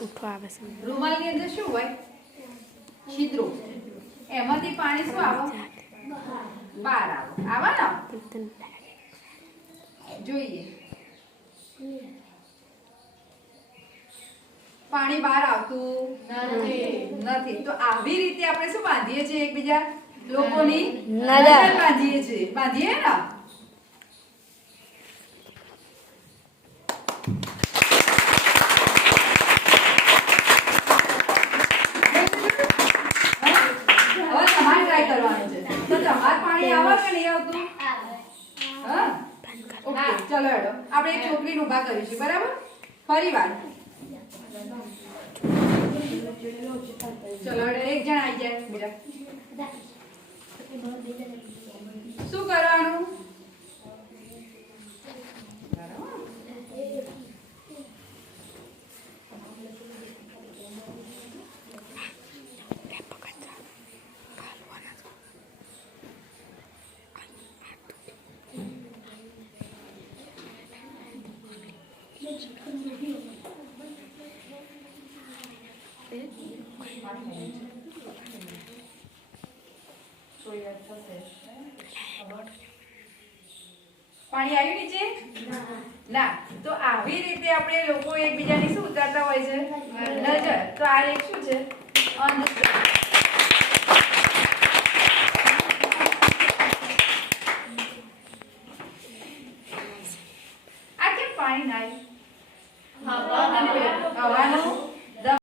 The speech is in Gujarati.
રૂમાલની અંદર શું હોય? છિદ્રો. એમાંથી પાણી શું આવે? બહાર આવે ને? જોઈએ પાણી બહાર આવતું નથી. તો આવી રીતે આપણે શું બાંધીએ છીએ? એકબીજા લોકોની નજર બાંધીએ છીએ. બાંધીએ ને? પાણી આવે કે નહીં આવતું? હા, ચલો હેડો આપણે એક છોકરીને ઊભા કરીશું. બરાબર? ફરી વાર ચલો હેડો, એક જણ આવી જાય. બીજા શું કરવાનું? પાણી આવ્યું નીચે? ના. તો આવી રીતે આપણે લોકો એકબીજાની શું ઉતારતા હોય છે? નજર. તો આ એક શું છે? અંધશ્રદ્ધા.